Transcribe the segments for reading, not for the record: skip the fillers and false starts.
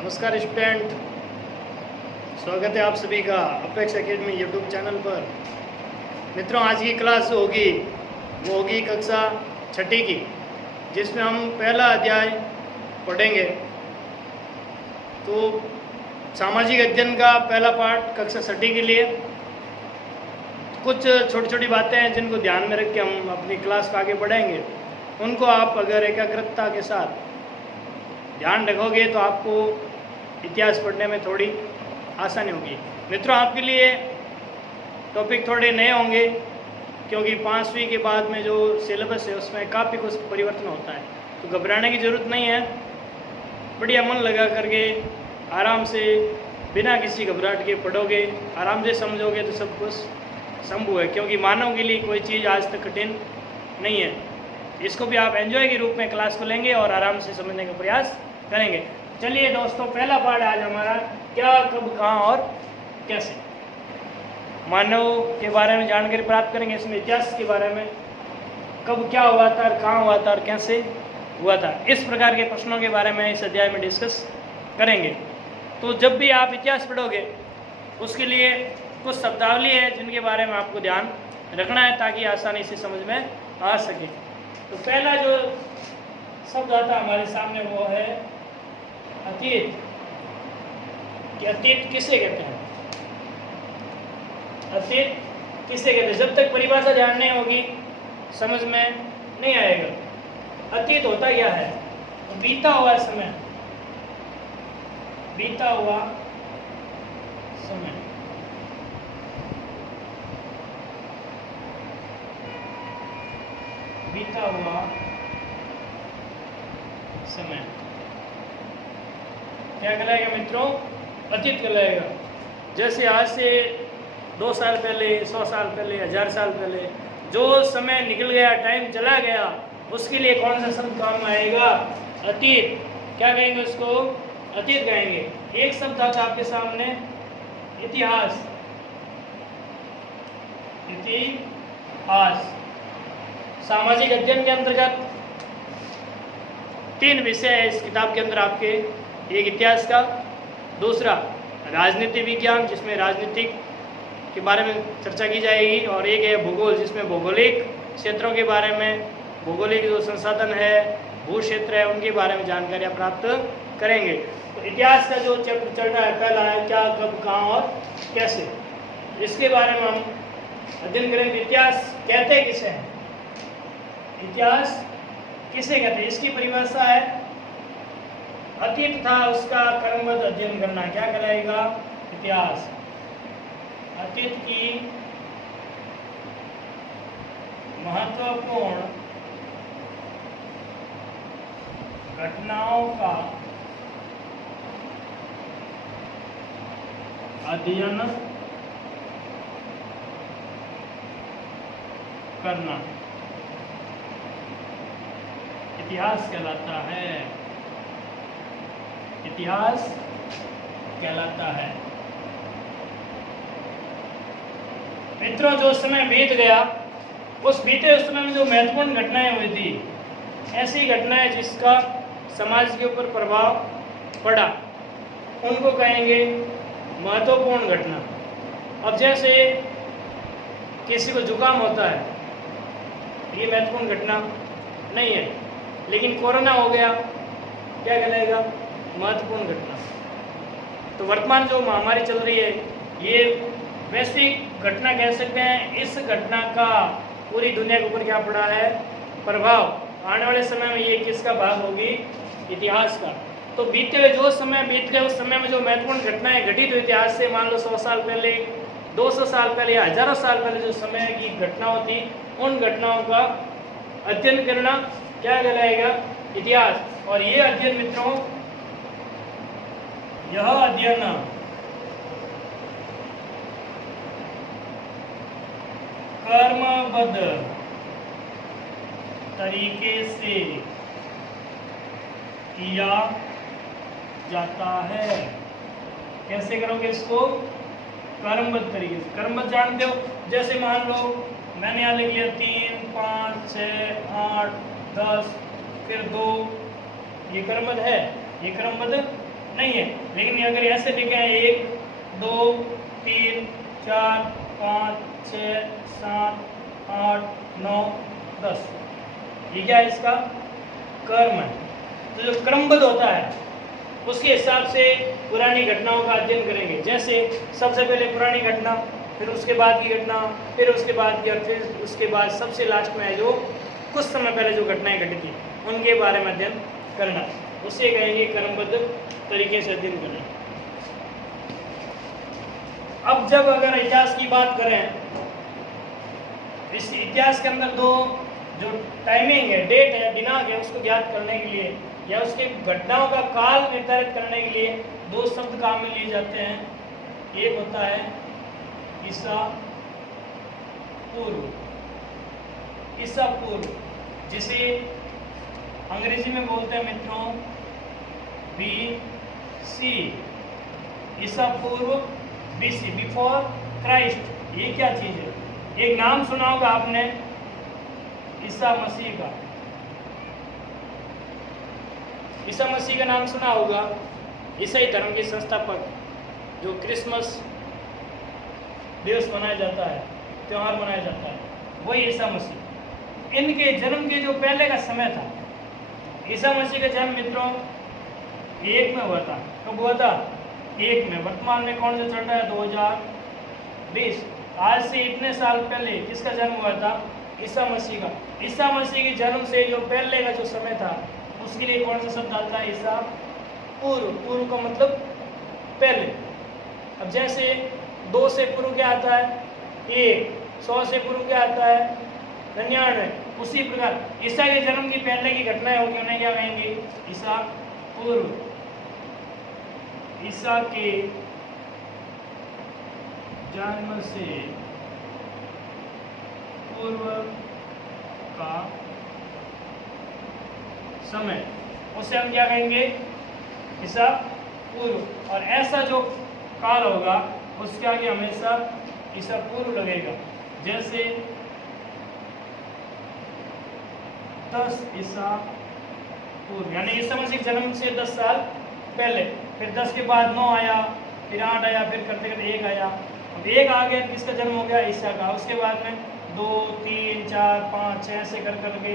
नमस्कार स्टूडेंट, स्वागत है आप सभी का अपेक्स एकेडमी यूट्यूब चैनल पर। मित्रों, आज की क्लास जो होगी वो होगी कक्षा छठी की, जिसमें हम पहला अध्याय पढ़ेंगे। तो सामाजिक अध्ययन का पहला पाठ कक्षा छठी के लिए कुछ छोटी छोटी बातें हैं जिनको ध्यान में रख के हम अपनी क्लास को आगे बढ़ाएंगे। उनको आप अगर एकाग्रता के साथ ध्यान रखोगे तो आपको इतिहास पढ़ने में थोड़ी आसानी होगी। मित्रों, आपके लिए टॉपिक थोड़े नए होंगे क्योंकि 5वीं के बाद में जो सिलेबस है उसमें काफ़ी कुछ परिवर्तन होता है, तो घबराने की ज़रूरत नहीं है। बढ़िया मन लगा करके आराम से बिना किसी घबराहट के पढ़ोगे, आराम से समझोगे तो सब कुछ संभव है, क्योंकि मानव के लिए कोई चीज़ आज तक कठिन नहीं है। इसको भी आप एंजॉय के रूप में क्लास को लेंगे और आराम से समझने का प्रयास करेंगे। चलिए दोस्तों, पहला पाठ आज हमारा क्या, कब, कहाँ और कैसे। मानव के बारे में जानकारी प्राप्त करेंगे। इसमें इतिहास के बारे में कब क्या हुआ था, कहाँ हुआ था और कैसे हुआ था, इस प्रकार के प्रश्नों के बारे में इस अध्याय में डिस्कस करेंगे। तो जब भी आप इतिहास पढ़ोगे उसके लिए कुछ शब्दावली है जिनके बारे में आपको ध्यान रखना है ताकि आसानी से समझ में आ सके। तो पहला जो शब्द आता हमारे सामने वो है अतीत। कि अतीत किसे कहते हैं, अतीत किसे कहते हैं। जब तक परिभाषा जाननी होगी समझ में नहीं आएगा। अतीत होता क्या है, तो बीता हुआ समय, बीता हुआ समय। बीता हुआ समय क्या कहलाएगा मित्रों, अतीत कहलाएगा। जैसे आज से 2 साल पहले, 100 साल पहले, 1000 साल पहले जो समय निकल गया, टाइम चला गया, उसके लिए कौन सा शब्द काम आएगा, अतीत। क्या कहेंगे उसको, अतीत कहेंगे। एक शब्द आता आपके सामने इतिहास। इतिहास सामाजिक अध्ययन के अंतर्गत 3 विषय है इस किताब के अंदर आपके। एक इतिहास का, दूसरा राजनीति विज्ञान जिसमें राजनीतिक के बारे में चर्चा की जाएगी, और एक है भूगोल जिसमें भौगोलिक क्षेत्रों के बारे में, भौगोलिक जो संसाधन है, भू क्षेत्र है, उनके बारे में जानकारियाँ प्राप्त करेंगे। तो इतिहास का जो चैप्टर चल रहा है पहला है क्या, कब, कहाँ और कैसे। इसके बारे में हम अध्ययन करेंगे। इतिहास कहते किसे हैं, इतिहास किसे कहते हैं। इसकी परिभाषा है अतीत था उसका क्रमबद्ध अध्ययन करना। क्या कहलाएगा, इतिहास। अतीत की महत्वपूर्ण घटनाओं का अध्ययन करना इतिहास कहलाता है। इतिहास कहलाता है। मित्रों, जो समय बीत गया उस बीते उस समय में जो महत्वपूर्ण घटनाएं हुई थी, ऐसी घटनाएं जिसका समाज के ऊपर प्रभाव पड़ा, उनको कहेंगे महत्वपूर्ण घटना। अब जैसे किसी को जुकाम होता है, ये महत्वपूर्ण घटना नहीं है, लेकिन कोरोना हो गया, क्या कहलाएगा, महत्वपूर्ण घटना। तो वर्तमान जो महामारी चल रही है ये वैश्विक घटना कह सकते हैं। इस घटना का पूरी दुनिया के ऊपर क्या पड़ा है, प्रभाव। आने वाले समय में ये किसका भाग होगी, इतिहास का। तो बीते हुए जो समय बीत गए उस समय में जो महत्वपूर्ण घटनाएं घटित हुई थी, आज से मान लो 100 साल पहले, 200 साल पहले या हजारों साल पहले जो समय की घटनाओं थी, उन घटनाओं का अध्ययन करना क्या कहलाएगा, इतिहास। और ये अध्ययन मित्रों, यह अध्ययन क्रमबद्ध तरीके से किया जाता है। कैसे करोगे इसको, क्रमबद्ध तरीके से। क्रमबद्ध जानते हो, जैसे मान लो मैंने यहाँ लिख लिया 3, 5, 6, 8, 10, फिर 2, ये क्रमबद्ध है, ये क्रमबद्ध नहीं है, लेकिन अगर ऐसे लिखे हैं 1 2 3 4 5 6 7 8 9 10, ये क्या है इसका कर्म है। तो जो क्रमबद्ध होता है उसके हिसाब से पुरानी घटनाओं का अध्ययन करेंगे। जैसे सबसे पहले पुरानी घटना, फिर उसके बाद की घटना, फिर उसके बाद की, और फिर उसके बाद सबसे लास्ट में है जो कुछ समय पहले जो घटनाएं घटी थी उनके बारे में अध्ययन करना, उसे कहेंगे क्रमबद्ध तरीके से अध्ययन करना। अब जब अगर इतिहास की बात करें, इस इतिहास के अंदर दो जो टाइमिंग है, डेट है, दिनांक है, उसको ज्ञात करने के लिए या उसके घटनाओं का काल निर्धारित करने के लिए दो शब्द काम में लिए जाते हैं। एक होता है ईसा पूर्व, ईसा पूर्व, जिसे अंग्रेजी में बोलते हैं मित्रों BC, ईसा पूर्व BC, बिफोर क्राइस्ट। ये क्या चीज है? एक नाम सुना होगा आपने ईसा मसीह का, ईसा मसीह का नाम सुना होगा। ईसाई धर्म के संस्थापक, जो क्रिसमस दिवस मनाया जाता है, त्यौहार मनाया जाता है, वही ईसा मसीह। इनके जन्म के जो पहले का समय था, ईसा मसीह का जन्म मित्रों 1 में हुआ था। कब हुआ था? 1 में। वर्तमान में कौन सा चल रहा है? 2020। आज से इतने साल पहले किसका जन्म हुआ था? ईसा मसीह का। ईसा मसीह के जन्म से जो पहले का जो समय था उसके लिए कौन सा शब्द आता है? ईसा पूर्व। पूर्व का मतलब पहले। अब जैसे 2 से पूर्व क्या आता है? 1। 100 से पूर्व क्या आता है? 99। उसी प्रकार ईसा के जन्म की पहले की घटनाएं होगी, उन्हें क्या कहेंगे? ईसा पूर्व। ईसा के जन्म से पूर्व का समय, उसे हम क्या कहेंगे? ईसा पूर्व। और ऐसा जो काल होगा उसके आगे हमेशा ईसा पूर्व लगेगा। जैसे 10 ईसा पूर्व, यानी ईसा मसीह जन्म से 10 साल पहले। फिर 10 के बाद 9 आया, फिर 8 आया, फिर करते करते 1 आया। अब 1 आ गया, किसका जन्म हो गया? ईसा का। उसके बाद में 2 3 4 5 6 से कर करके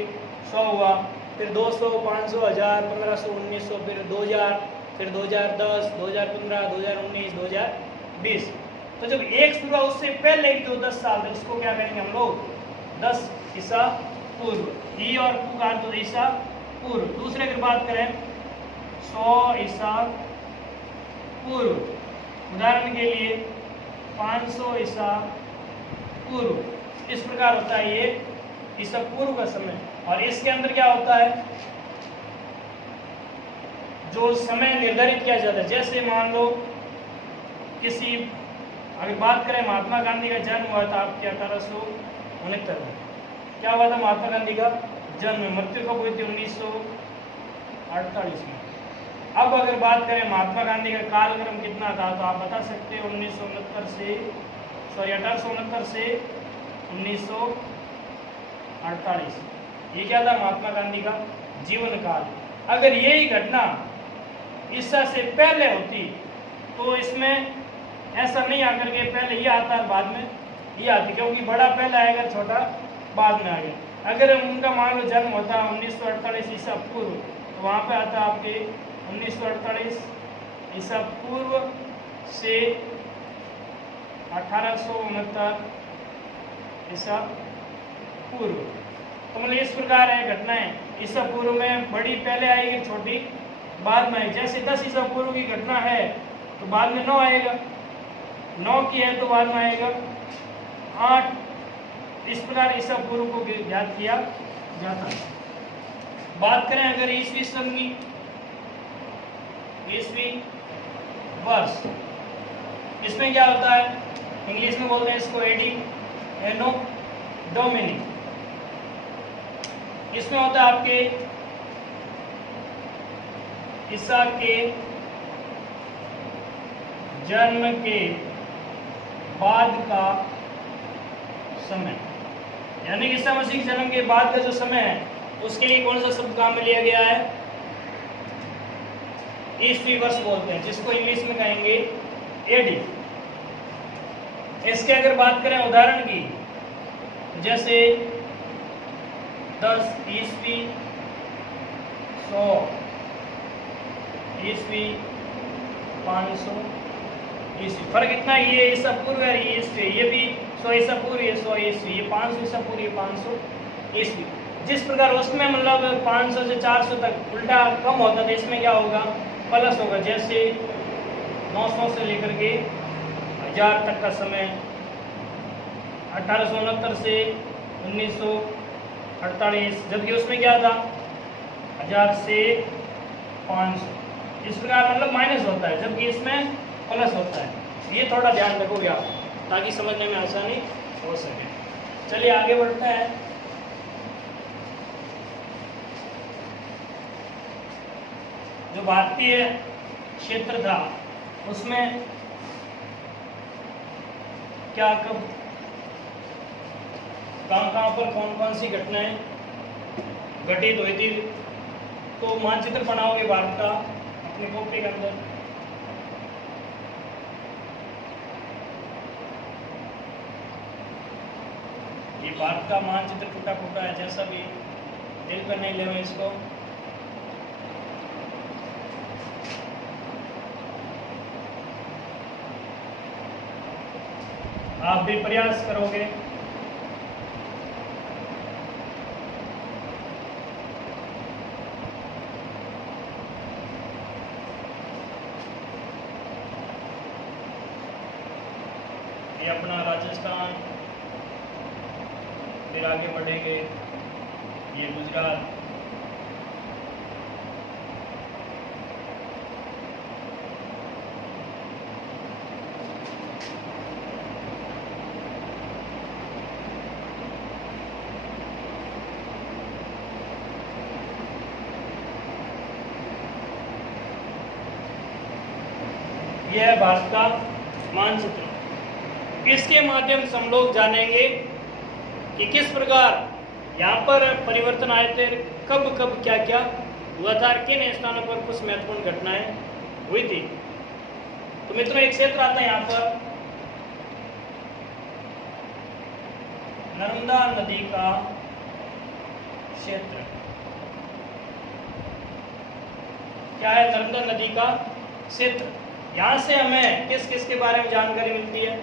100 हुआ, फिर 200 500 1000 1500 1900, फिर 2000, फिर 2010 2015 2019 2020। तो जब 1 शुरू हुआ उससे पहले ही जो 10 साल थे उसको क्या कहेंगे हम लोग? 10 ईसा पूर्व। ई और पू का तो ईसा पूर्व। दूसरे की बात करें 100 ईसा पूर्व, उदाहरण के लिए 500 ईसा पूर्व। इस प्रकार होता है ये ईसा पूर्व का समय। और इसके अंदर क्या होता है? जो समय निर्धारित किया जाता है, जैसे मान लो किसी, अगर बात करें महात्मा गांधी का जन्म हुआ था आपके 1869 में। क्या हुआ था महात्मा गांधी का जन्म? मृत्यु कब हुई थी? 1948 में। अब अगर बात करें महात्मा गांधी का कालक्रम कितना था, तो आप बता सकते हैं 1869 से 1948। ये क्या था? महात्मा गांधी का जीवन काल। अगर यही घटना ईसा से पहले होती तो इसमें ऐसा नहीं आकर के पहले ये आता है बाद में ये आती, क्योंकि बड़ा पहले आएगा, छोटा बाद में आ गया। अगर उनका मान लो जन्म होता 1948 ईसा पूर्व, तो वहाँ पे आता आपके 1948 ईसा पूर्व से 1869 ईसा पूर्व। तो मतलब इस प्रकार है घटनाएं। ईसा पूर्व में बड़ी पहले आएगी, छोटी बाद में आएगी। जैसे 10 ईसा पूर्व की घटना है तो बाद में 9 आएगा, 9 की है तो बाद में आएगा 8। इस प्रकार ईसा पूर्व को ज्ञात किया जाता है। बात करें अगर ईसवी सन की, ईसवी वर्ष, इसमें क्या होता है? इंग्लिश में बोलते हैं इसको एडी एनो डोमिनी। इसमें होता है आपके ईसा के जन्म के बाद का समय, यानी ईसा मसीह के जन्म के बाद का जो समय है उसके लिए कौन सा शब्द काम में लिया गया है? ईस्वी वर्ष बोलते हैं, जिसको इंग्लिश में कहेंगे एडी। इसके अगर बात करें उदाहरण की, जैसे 10 ईस्वी, 100 ईस्वी, 500 ईस्वी। फर्क इतना है, ये ईसा पूर्व है, ये ईस्वी, ये भी 100 ईसा पूर्व, ये 100 ईस्वी, ये 500 ईसा पूर्व, ये 500 ईस्वी। जिस प्रकार उसमें मतलब 500 से 400 तक उल्टा कम होता था, इसमें क्या होगा, प्लस होगा। जैसे 900 से लेकर के 1000 तक का समय, 1869 से 1948, जबकि उसमें क्या था 1000 से 500। इस प्रकार मतलब माइनस होता है, जबकि इसमें प्लस होता है। ये थोड़ा ध्यान रखोगे आप, ताकि समझने में आसानी हो सके। चलिए आगे बढ़ते हैं। जो भारतीय क्षेत्र था उसमें क्या, कब, कहाँ पर कौन कौन सी घटनाएं घटित हुई थी, तो मानचित्र बनाओगे भारत का अपनी कॉपी के अंदर। ये भारत का मानचित्र टूटा फूटा है, जैसा भी, दिल पर नहीं लेना इसको। आप भी प्रयास करोगे। ये अपना राजस्थान, फिर आगे बढ़ेंगे ये गुजरात, यह है भारत का मानचित्र। इसके माध्यम से हम लोग जानेंगे कि किस प्रकार यहाँ पर परिवर्तन आए थे, कब कब क्या क्या हुआ था, किन स्थानों पर कुछ महत्वपूर्ण घटनाएं हुई थी। तो मित्रों, एक क्षेत्र आता है यहाँ पर, नर्मदा नदी का क्षेत्र। क्या है नर्मदा नदी का क्षेत्र? यहाँ से हमें किस किस के बारे में जानकारी मिलती है?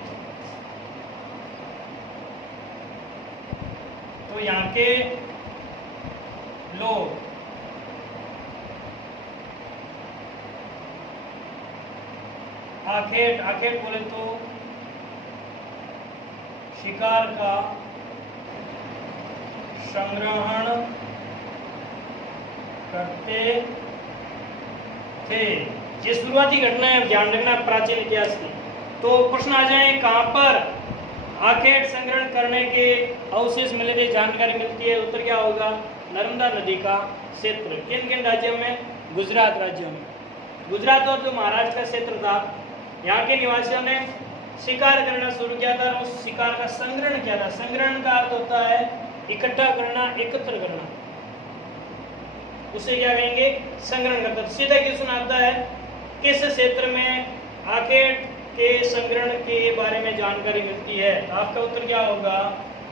तो यहाँ के लोग आखेट बोले तो शिकार का संग्रहण करते थे। ये शुरुआती घटना है, ध्यान रखना प्राचीन इतिहास की। तो प्रश्न आ जाए, कहाँ पर आखेट संग्रहण करने के अवशेष मिले थे, जानकारी मिलती है? उत्तर क्या होगा? नर्मदा नदी का क्षेत्र। किन किन राज्यों में? गुजरात राज्यों में। गुजरात और जो महाराष्ट्र का क्षेत्र था, यहाँ के निवासियों ने शिकार करना शुरू किया था और उस शिकार का संग्रहण किया था। संग्रहण का अर्थ होता है इकट्ठा करना, एकत्र करना, उसे क्या कहेंगे? संग्रहण करता। सीधा क्वेश्चन आता है, किस क्षेत्र में आखेट के संग्रहण के बारे में जानकारी मिलती है? आपका उत्तर क्या होगा?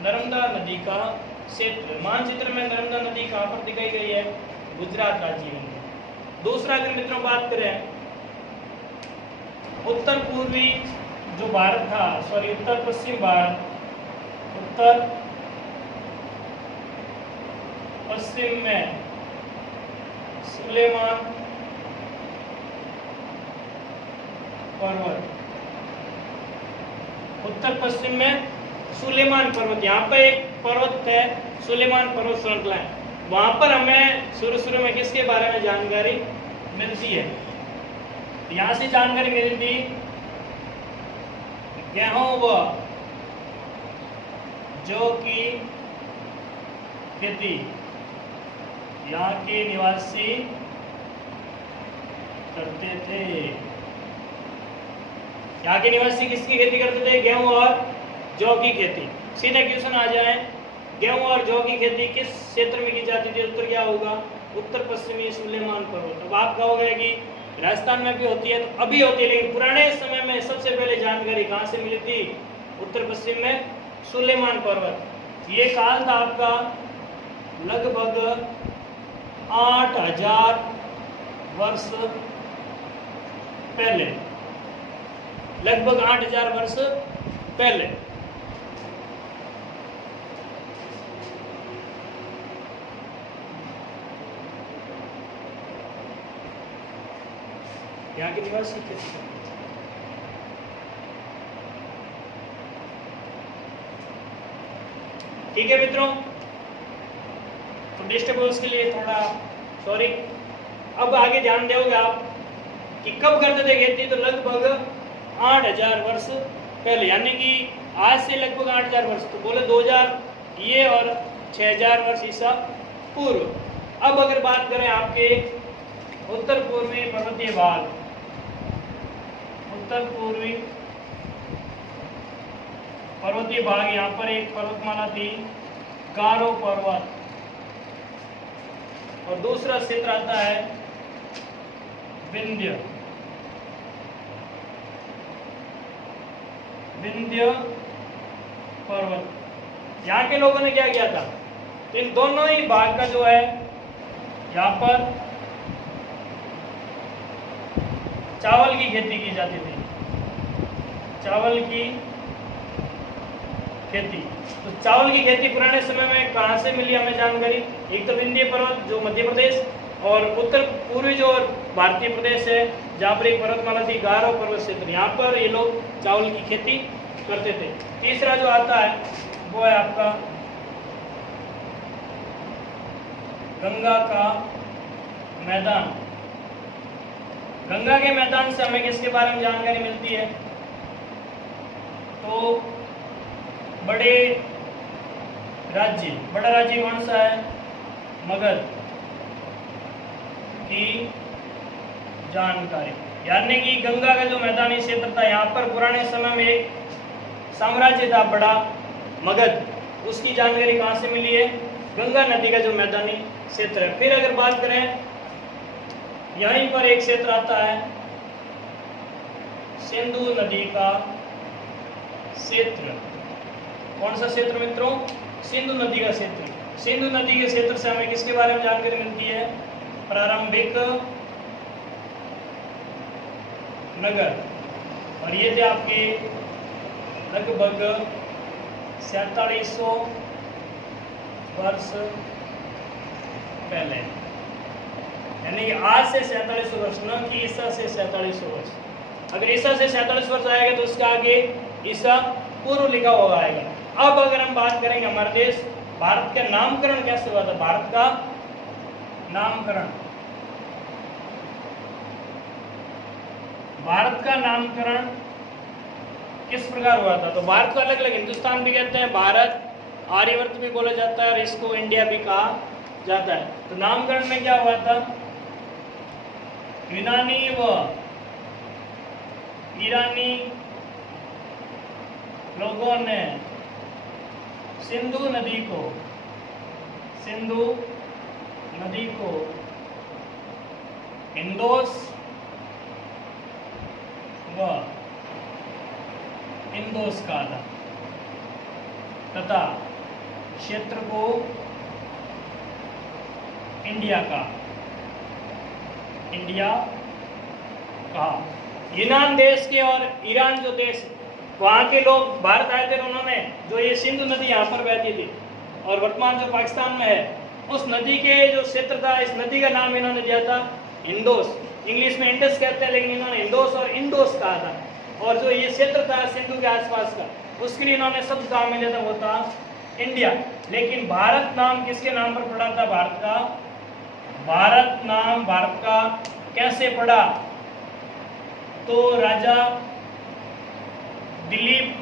नर्मदा नदी का क्षेत्र। मानचित्र में नर्मदा नदी कहाँ पर दिखाई गई है? गुजरात राज्य में। दूसरा अगर मित्रों बात करें, उत्तर पूर्वी जो भारत था, सॉरी उत्तर पश्चिम भारत, उत्तर पश्चिम में सुलेमान पर्वत, उत्तर पश्चिम में सुलेमान पर्वत, यहाँ पर एक पर्वत है सुलेमान पर्वत श्रृंखला है। वहां पर हमें शुरू में किसके बारे में जानकारी मिलती है? यहाँ से जानकारी मिली थी गेहूं व जौ की खेती यहाँ के निवासी करते थे। यहाँ के निवासी किसकी खेती करते थे? गेहूं और जौ की खेती। सीधा क्वेश्चन आ जाए, गेहूं और जौ की खेती किस क्षेत्र में की जाती थी? उत्तर क्या होगा? उत्तर पश्चिमी सुलेमान पर्वत। अब आप कहोगे कि राजस्थान में भी होती है, तो अभी होती है, लेकिन पुराने समय में सबसे पहले जानकारी कहाँ से मिली थी? उत्तर पश्चिम में सुलेमान पर्वत। ये काल था आपका लगभग 8000 वर्ष पहले, लगभग 8000 वर्ष पहले। यहाँ के निवासी थे। ठीक है मित्रों, तो डिस्टर्बेंस के लिए थोड़ा सॉरी। अब आगे ध्यान दोगे आप कि कब करते थे खेती? तो लगभग 8000 वर्ष पहले, यानी कि आज से लगभग 8000 वर्ष, तो बोले 2000 ये और 6000 वर्ष ईसा पूर्व। अब अगर बात करें आपके उत्तर पूर्वी पर्वतीय भाग, उत्तर पूर्वी पर्वतीय भाग, यहाँ पर एक पर्वतमाला थी गारो पर्वत, और दूसरा क्षेत्र आता है विंध्य, विंध्य पर्वत। यहाँ के लोगों ने क्या किया था? इन दोनों ही भाग का जो है यहाँ पर चावल की खेती की जाती थी, चावल की खेती। तो चावल की खेती पुराने समय में कहाँ से मिली हमें जानकारी? एक तो विंध्य पर्वत जो मध्य प्रदेश, और उत्तर पूर्वी जो भारतीय प्रदेश है जहाँ पर एक पर्वतमाला थी गारो पर्वत क्षेत्र, यहाँ पर ये लोग चावल की खेती करते थे। तीसरा जो आता है वो है आपका गंगा का मैदान। गंगा के मैदान से हमें किसके बारे में जानकारी मिलती है? तो बड़े राज्य, बड़ा राज्य कौन सा है? मगध की जानकारी, यानी कि गंगा का जो मैदानी क्षेत्र था, यहाँ पर पुराने समय में एक साम्राज्य था बड़ा मगध, उसकी जानकारी कहाँ से मिली है? गंगा नदी का जो मैदानी क्षेत्र है। फिर अगर बात करें, यहीं पर एक क्षेत्र आता है सिंधु नदी का क्षेत्र। कौन सा क्षेत्र मित्रों? सिंधु नदी का क्षेत्र। सिंधु नदी के क्षेत्र से हमें किसके बारे में जानकारी मिलती है? प्रारंभिक नगर, और ये थे आपके लगभग 4700 वर्ष पहले, यानी कि आज से 4700 वर्ष, न कि ईसा से 4700 वर्ष। अगर ईसा से 47 वर्ष आएगा तो उसका आगे ईसा पूर्व लिखा हुआ आएगा। अब अगर हम बात करेंगे हमारे देश भारत का नामकरण कैसे हुआ था? भारत का नामकरण, भारत का नामकरण किस प्रकार हुआ था? तो भारत को अलग अलग हिंदुस्तान भी कहते हैं, भारत, आर्यवर्त भी बोला जाता है, और इसको इंडिया भी कहा जाता है। तो नामकरण में क्या हुआ था? यूनानी व ईरानी लोगों ने सिंधु नदी को इंडोस व इंडोस कहा था, तथा क्षेत्र को इंडिया कहा। यूनान देश के और ईरान जो देश, वहाँ के लोग भारत आए थे, उन्होंने जो ये सिंधु नदी यहाँ पर बहती थी और वर्तमान जो पाकिस्तान में है, उस नदी के जो क्षेत्र था, इस नदी का नाम इन्होंने दिया था इंडोस। इंग्लिश में इंडस कहते हैं, लेकिन इन्होंने इंडोस और इंडोस कहा था। और जो ये क्षेत्र था सिंधु के आसपास का, उसके लिए इन्होंने शब्द काम में लिया था, वो था इंडिया। लेकिन भारत नाम किसके नाम पर पड़ा था? भारत का। भारत नाम भारत का कैसे पड़ा? तो राजा दिलीप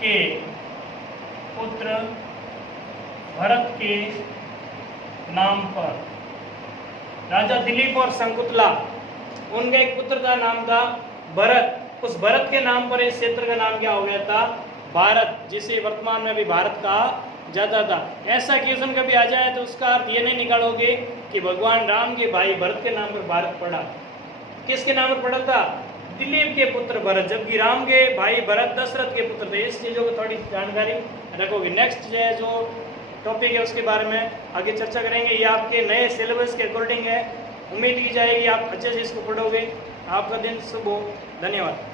के पुत्र भरत के नाम पर, राजा दिलीप और शकुंतला, उनका एक पुत्र का नाम था भरत। उस भरत के नाम पर इस क्षेत्र का नाम क्या हो गया था? भारत, जिसे वर्तमान में भी भारत कहा जाता था। ऐसा क्वेश्चन कभी आ जाए तो उसका अर्थ ये नहीं निकालोगे कि भगवान राम के भाई भरत के नाम पर भारत पड़ा। किसके नाम पर पड़ा था? दिलीप के पुत्र भरत, जबकि राम के भाई भरत दशरथ के पुत्र थे। इस चीज़ों को थोड़ी जानकारी रखोगे। नेक्स्ट जो टॉपिक है उसके बारे में आगे चर्चा करेंगे। ये आपके नए सिलेबस के अकॉर्डिंग है, उम्मीद की जाएगी आप अच्छे से इसको पढ़ोगे। आपका दिन शुभ हो। धन्यवाद।